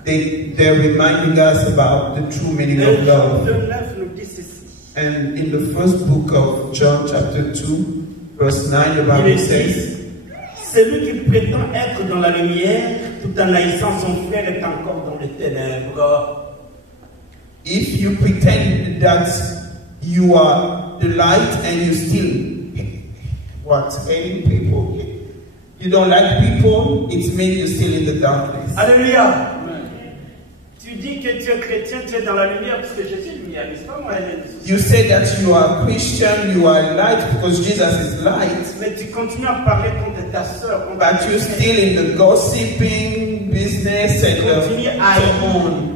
they're reminding us about the true meaning 1 of Jean love. 2, 9 nous dit ceci. And in the first book of John, chapter 2, verse 9, the Il Bible est says, dit, celui qui prétend être dans la lumière, tout en haïssant son frère, est encore dans les ténèbres. if you pretend that you are the light and you still hating people, you don't like people, it means you're still in the darkness. Alléluia. Tu dis que tu es chrétien, tu es dans la lumière, parce que Jésus est lumière, n'est-ce pas moi? You say that you are Christian, you are light because Jesus is light, Mais tu continues à parler contre ta soeur. but you're still in the gossiping business and Continue à so on.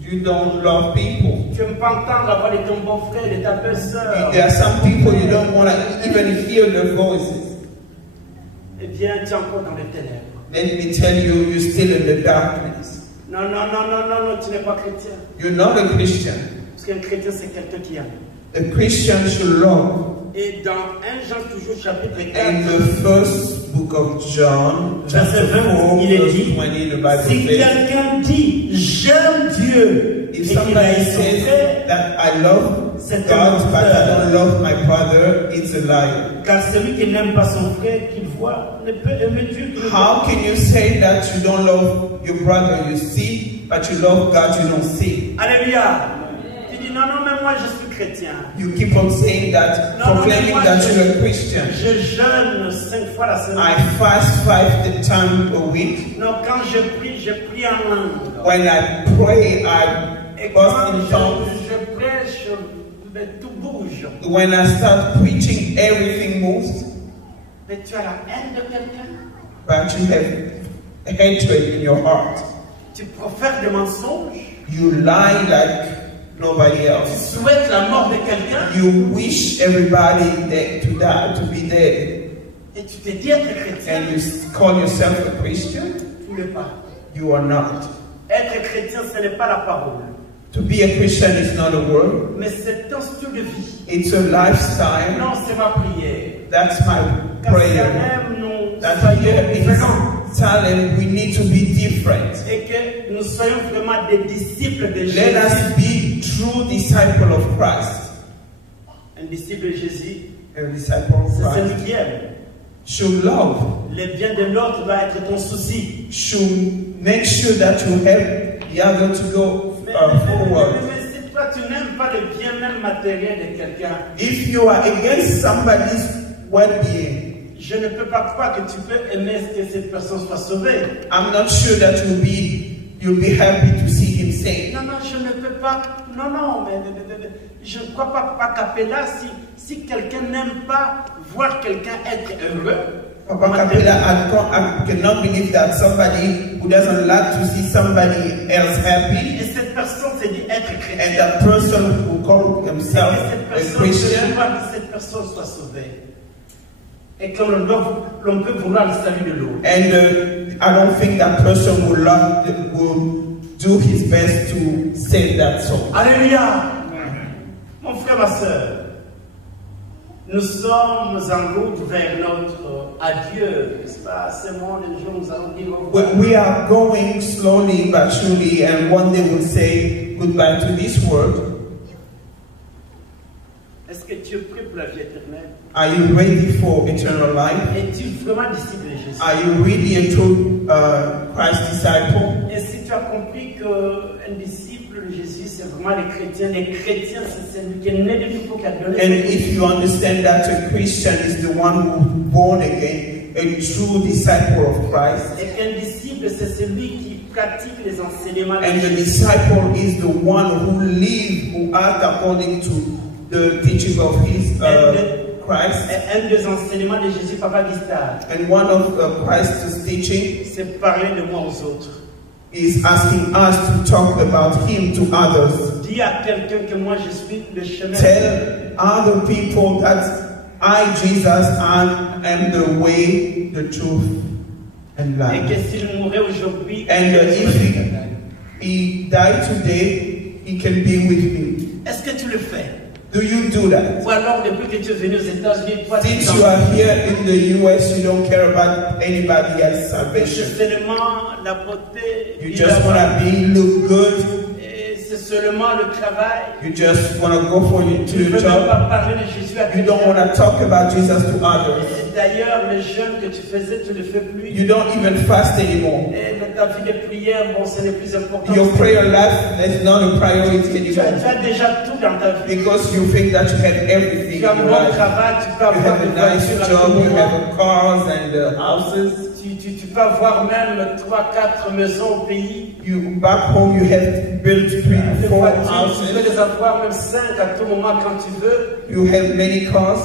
You don't love people. Tu n'aimes pas entendre la voix de ton bon frère, de ta belle-sœur. There are some people you don't want to even hear their voices. Eh bien, tu es encore dans les ténèbres. Let me tell you, you're still in the darkness. Non, non, non, non, non, non, tu n'es pas chrétien. You're not a Christian. Parce qu'un chrétien, c'est quelqu'un qui aime. A Christian should love. Et dans 1 Jean, toujours chapitre 4, In the first book of John, chapter 4, il est verse dit, 20, the Bible si says, quelqu'un dit j'aime Dieu et if qu'il somebody haït son says frère, that I love c'est God, un but I menteur. don't love my brother, it's a liar. Car celui qui n'aime pas son frère qu'il voit ne peut aimer Dieu que How can you say that you don't love your brother you see, but you love God you don't see? Alléluia. Tu dis non, non, mais moi je suis chrétien. You keep on saying that, No, no, proclaiming no, that no. you're a Christian. Je jeûne 5 fois la semaine. I fast 5 times a week. Non, quand je prie en langue. When I pray, I Et quand burst in tongues. je prêche, mais tout bouge. When I start preaching, everything moves. Mais tu as la haine de quelqu'un. But you have hatred in your heart. Tu profères des mensonges. You lie like nobody Tu else. souhaites la mort de quelqu'un. You wish everybody dead to die, to be dead. Et tu te dis être chrétien. And you call yourself a Christian? Tu n'es pas. You are not. Être chrétien, ce n'est pas la parole. To be a Christian is not a word. Mais c'est un style de vie. It's a lifestyle. Non, c'est ma prière. That's my Car prayer. Salem, nous That soyons here in différents. Salem, we need to be different. Et que nous soyons vraiment des disciples de Let Jésus. us be true disciple of Christ. Un disciple de Jésus, A disciple of c'est celui Christ qui aime. should love, Le bien de l'autre doit être ton souci. should make sure that you help the other to go Mais forward. si toi tu n'aimes pas le bien même matériel de quelqu'un, If you are against somebody's well-being, je ne peux pas croire que tu peux aimer que cette personne soit sauvée. I'm not sure that you'll be happy to see him saved. Non, non, je ne peux pas. Non, non, mais je ne crois pas qu'Appela, si quelqu'un n'aime pas voir quelqu'un être heureux. Papa Capella, I cannot believe that somebody who doesn't like to see somebody else happy, Et cette personne s'est dit être and chrétien. that person who calls Et himself que cette a personne, Christian, je veux pas que cette personne soit sauvée. Et que l'on peut vouloir le salut de l'autre. and I don't think that person will do his best to save that soul. Alléluia. Mon frère, ma soeur, Nous sommes en route vers notre adieu. N'est-ce pas? Ce monde, un jour, nous allons dire au revoir. We are going slowly but surely, and one day we'll say goodbye to this world. Est-ce que tu es prêt pour la vie éternelle? Are you ready for eternal life? Es-tu vraiment disciple de Jésus? Are you really a true Christ disciple? Et si tu as compris qu'un disciple de Jésus, c'est vraiment les chrétiens c'est celui qui est né de nouveau, qui a donné And sa vie. if you understand that a Christian is the one who is born again, a true disciple of Christ, Et qu'un disciple, c'est celui qui pratique les enseignements de and the Jésus. disciple is the one who live, who act according to the teachings of his Christ. Et un des enseignements de Jésus, Papa Guistard, And one of Christ's teaching c'est parler de moi aux autres. is asking us to talk about him to others. Dis à quelqu'un que moi je suis le chemin. Tell other people that I, Jesus, am the way, the truth, and Et que life. s'il mourait aujourd'hui, And if he died today, he can be with me. est-ce que tu le fais? Do you do that? Ou alors depuis que tu es venu aux États-Unis, toi tu Since you are here in the US, you don't care about anybody else's salvation. c'est seulement la beauté, You du just want travail. to look good. Et c'est seulement le travail. You just want to go for to Tu ne your peux même job. pas parler de Jésus à You don't want quelqu'un. to talk about Jesus to others. Et d'ailleurs, le jeûne que tu faisais, tu ne le fais plus. You don't even fast anymore. Et ta vie de prière, bon, ce n'est plus important. Your prayer life is not a priority Tu anymore as déjà tout dans ta vie. because you think that you have everything Tu as in un your bon life. travail, tu peux You avoir have des a nice voitures à tout job, you moment. have cars and houses. Tu peux avoir même 3-4 maisons au pays. You back home you have built 3, Des 4 voitures, tu peux houses. les avoir même 5 à tout moment quand tu veux. You have many cars.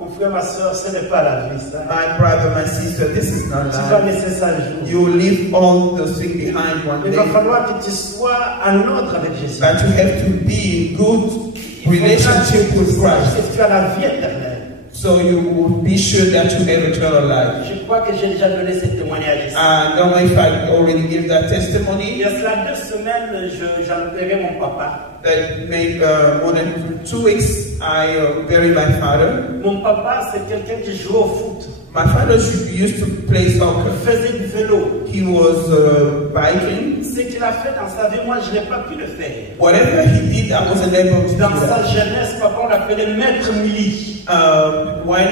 Mon frère, ma soeur, ce n'est pas la vie, ça. My brother, my sister, this is not Tu vas life. laisser ça un jour. You leave all those things behind one Il va day. falloir que tu sois en ordre avec Jésus. But you have to be in good relationship with Christ. Que tu as la vie éternelle. So you will be sure that you have eternal life. Je crois que j'ai déjà donné ce témoignage ici. I don't know if I already give that Il testimony. y a cela 2 semaines, j'enterrais mon papa. That made more than 2 weeks I buried my father. Mon papa, c'est quelqu'un qui jouait au foot. My father used to play soccer. Il faisait du vélo. He was biking. Ce qu'il a fait dans sa vie, moi, je n'ai pas pu le faire. Whatever he did, I wasn't able to do Dans sa that. jeunesse, papa, on l'appelait Maître Milly. When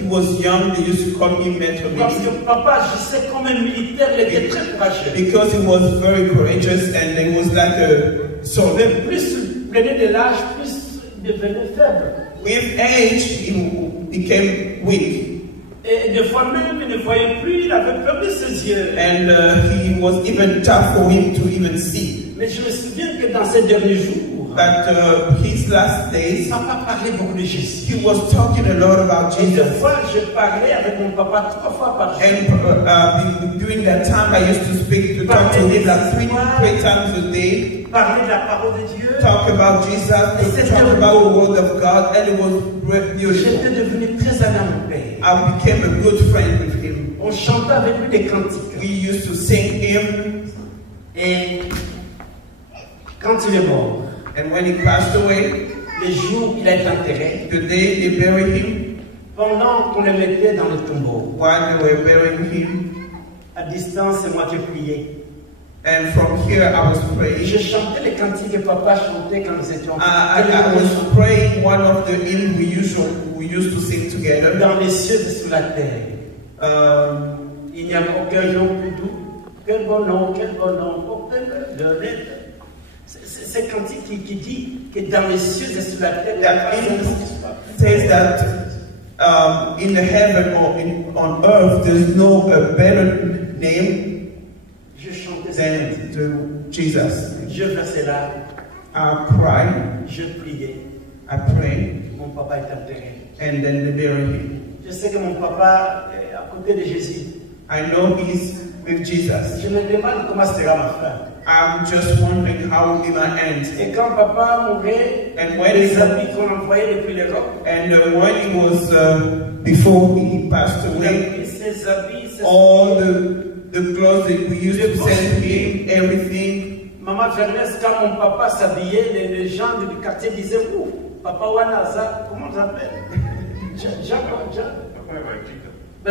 he was young, they used to call him Maître Parce Milly. que papa, je sais comme un militaire, il était très courageux. Because he was very courageous and he was like a soldier. Mais plus il prenait de l'âge, plus il devenait faible. With age, he became weak. Et des fois même, il ne voyait plus, il avait perdu ses yeux. And he was even tough for him to even see. Mais je me souviens que dans ces derniers jours, But his last days, papa parlait beaucoup de Jésus. he was talking a lot about Et des Jesus. fois, je parlais avec mon papa 3 fois par jour. And during that time, I used to talk to him like three times a day. Parler de la parole de Dieu. Talk about Jesus, talk about the word of God, and it was beautiful. J'étais devenu très ami à mon père. I became a good friend with him. On chantait avec lui des cantiques. We used to sing him, Et quand il est mort, and when he passed away, le jour où il a été enterré, the day they buried him, pendant qu'on le mettait dans le tombeau, while they were burying him, à distance, c'est moi qui priais. and from here I was Et praying. je chantais les cantiques que papa chantait quand nous étions I was praying one of the hymns we used to sing together. dans les cieux et sous la terre. Il n'y a aucun nom plus doux. Quel bon nom, aucun de l'aide. C'est cantique qui dit que dans les cieux et sous la terre, il y a That pas hymn de says that in the heaven or on earth there is no better name Je chantais ça. than to Jesus. Je versais là, I cried, je priais. I prayed, Mon papa est enterré. and then they buried him. Je sais que mon papa est à côté de Jésus. I know he's with Jesus. Je me demande comment sera ma fin. I'm just wondering how will be my end. Et quand papa mourait, And when les he, habits qu'on envoyait depuis l'Europe, and when he was before he passed away, ses habits, all the clothes that we used to send him, everything. Maman Vernès, quand mon papa s'habillait, les gens du quartier disaient, ouh, papa Wanaza, comment on s'appelle?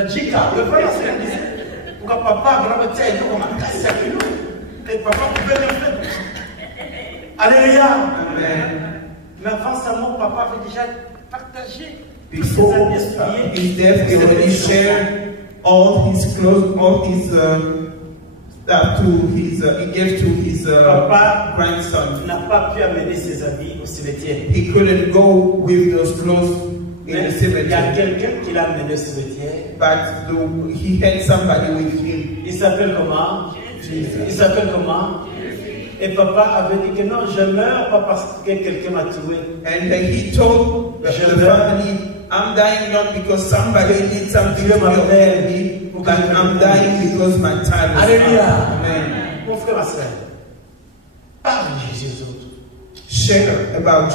Jika, le frère Lassie disait, pourquoi papa, vraiment, tiens, il comme un casse à nous. Et papa pouvait bien faire. Alléluia. Amen. Mais avant sa mort, papa avait déjà partagé. Before his death, he already shared all his clothes, all his stuff to his. He gave to his grandson. N'a pas pu amener ses habits au cimetière. He couldn't go with those clothes in the cemetery. Il y a quelqu'un qui l'a amené au cimetière. But he had somebody with him. Il s'appelle comment? Jesus. Il s'appelle comment? Et papa avait dit que non, je meurs pas parce que quelqu'un m'a tué. And he told the family, I'm dying not because somebody did something to me, but I'm dying because my time is Alléluia. Amen. Mon frère, ma soeur, parle de Jésus aux autres. Share about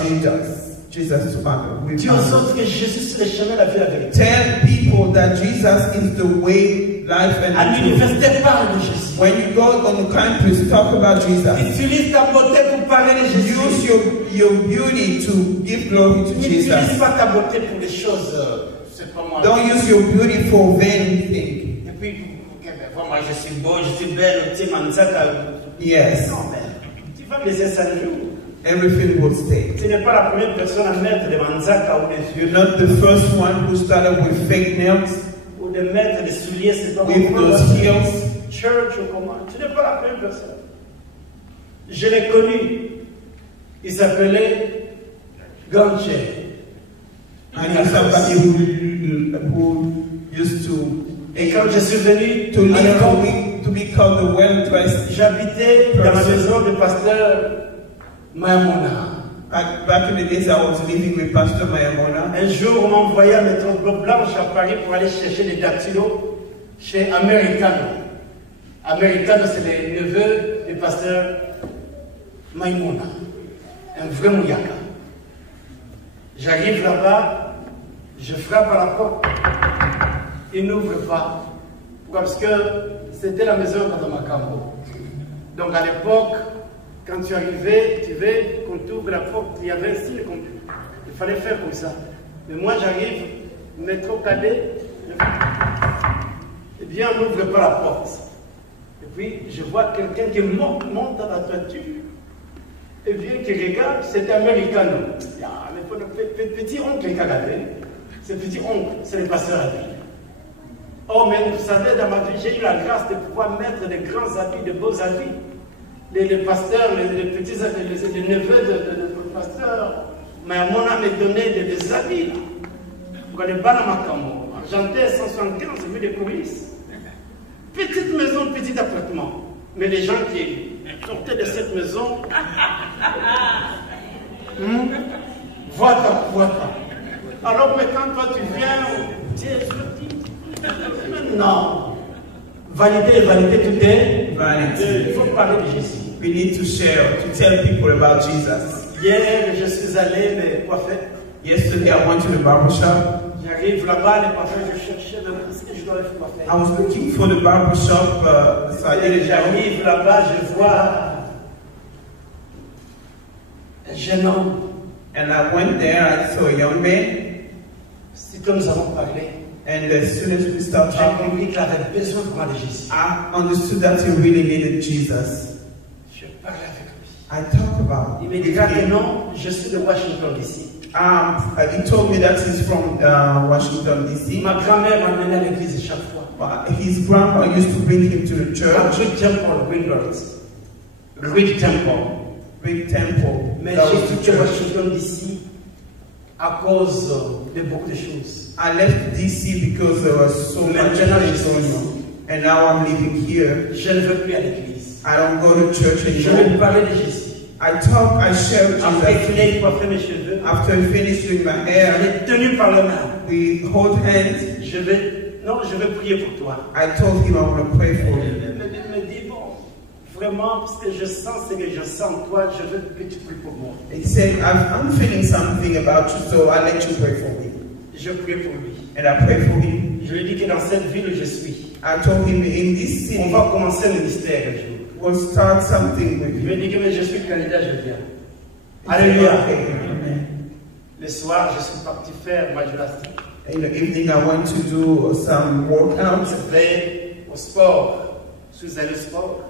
Jesus to others. Dis aux autres que Jésus c'est le chemin, la vie, la vérité. Tell people that Jesus is the way, life, and À the truth. l'université, parle de Jésus. When you go on the campus, talk about Jesus. Utilise ta beauté pour parler de Jésus. Use your beauty to give glory to N'utilise Jesus. pas ta beauté pour des choses, c'est pas moi. Don't use your beauty for vain things. Et puis, moi je suis beau, je suis belle, tu sais, manzaka. Yes. Non, mais tu vas laisser ça un jour. Everything will stay. Tu n'es pas la première personne à mettre des manzaka ou des yeux. You're not the first one who started with fake nails, Ou de mettre des souliers, c'est pas with those heels. Church ou comment. Tu n'es pas la première personne. Je l'ai connu. Il s'appelait Ganche. I knew somebody who used to, Et quand je suis venu to à live l'époque, to be called the well-dressed. j'habitais dans la maison du pasteur Maïmouna. Back in the days, I was living with Pastor Mayamona. Un jour, on m'a envoyé à métro blanche à Paris pour aller chercher des dactylos chez Americano. Americano, c'est le neveu du pasteur Maïmouna, un vrai mouyaka. J'arrive là-bas, je frappe à la porte, il n'ouvre pas. Parce que c'était la maison de Makambo. Donc à l'époque, quand tu arrivais, tu veux qu'on t'ouvre la porte, il y avait un signe qu'on il fallait faire comme ça. Mais moi j'arrive, métro cadet, eh bien on n'ouvre pas la porte. Et puis je vois quelqu'un qui monte à la toiture, et bien qui regarde, c'était Americano. Ah, mais petit oncle qui a regardé, c'est petit oncle, c'est le pasteur à vie. Oh, mais vous savez, dans ma vie, j'ai eu la grâce de pouvoir mettre de grands habits, de beaux habits. Les pasteurs, les petits, les neveux de pasteur, mais mon âme me donnait des habits. Vous connaissez pas la Macambo. J'entrais 175 rue de police. Petite maison, petit appartement. Mais les gens qui sortaient de cette maison, voilà. Alors, mais quand toi tu viens, tu es non. Valider, tout est. Vanity. Il faut parler de Jésus. We need to share, to tell people about Jesus. Hier, je suis allé me coiffer. Yesterday, I went to the barber shop. J'arrive là-bas, les coiffeurs, je cherchais, mais où est-ce que je dois aller coiffer? I was looking for the barber shop, so I didn't know. J'arrive là-bas, je vois un jeune homme. And I went there, I saw a young man. C'est comme nous avons parlé. And as soon as we started J'ai talking, compris qu'il avait besoin vraiment de Jésus. I understood that he really needed Jesus. Je parlais avec lui. I talked about Il me it. dit que non, je suis de Washington DC. He told me that he's from Washington, D.C. Ma grand-mère m'emmenait à l'église chaque fois. His grandpa used to bring him to the À church, Great Temple, Greenbirds. Great Temple. big temple. Mais That was j'ai the quitté church. Washington DC à cause de beaucoup de choses. I left D.C. because there was so much Maintenant, je things suis going ici. on. And now I'm living here. Je ne veux plus à l'église. I don't go to church Je vais anymore. parler de Jésus. I share Après Jesus. qu'il ait coiffé mes cheveux, After I finish doing my je hair, l'ai tenu par la main. we hold hands. Je vais prier pour toi. I told him I want to pray for you. Il me dit, bon, vraiment, parce que je sens ce que je sens en toi, je veux que tu pries pour moi. He said, I'm feeling something about you, so I'll let you pray for me. Je prie pour lui. And I prayed for him. Je lui ai dit que dans cette ville où je suis, I told him in this on city, va commencer le ministère un jour. we'll start something with Je you. lui ai dit que mais je suis candidat, je viens. He said, Alléluia. okay. Amen. Le soir, je suis parti faire ma gymnastique. In the evening, I went to do some workouts. Je vais au sport. Je suis allé au sport.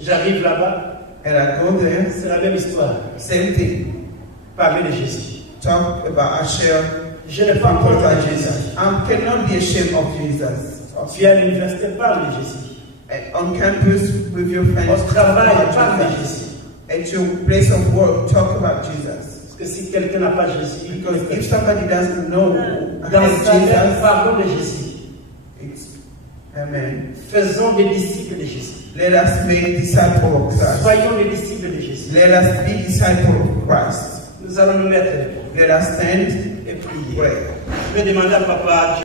J'arrive là-bas. And I go there. C'est la même histoire. Same thing. Parler de Jésus. Talk about, I share. Je n'ai pas peur about de Jesus. Jésus. I cannot be ashamed of Jesus. Tu es à l'université, parle de Jésus. And on campus with your friends, Au travail, talk parle about de Jesus. Jésus. At your place of work, talk about Jesus. Parce que si quelqu'un n'a pas Jésus, Because if somebody doesn't know dans about sa vie, Jesus, parlons de Jésus. it's, amen. Faisons des disciples de Jésus. Let us make disciples of Christ. Soyons des disciples de Jésus. Let us be disciples of Christ. Nous allons nous mettre debout Let us stand et prier. pray. Je vais demander à Papa.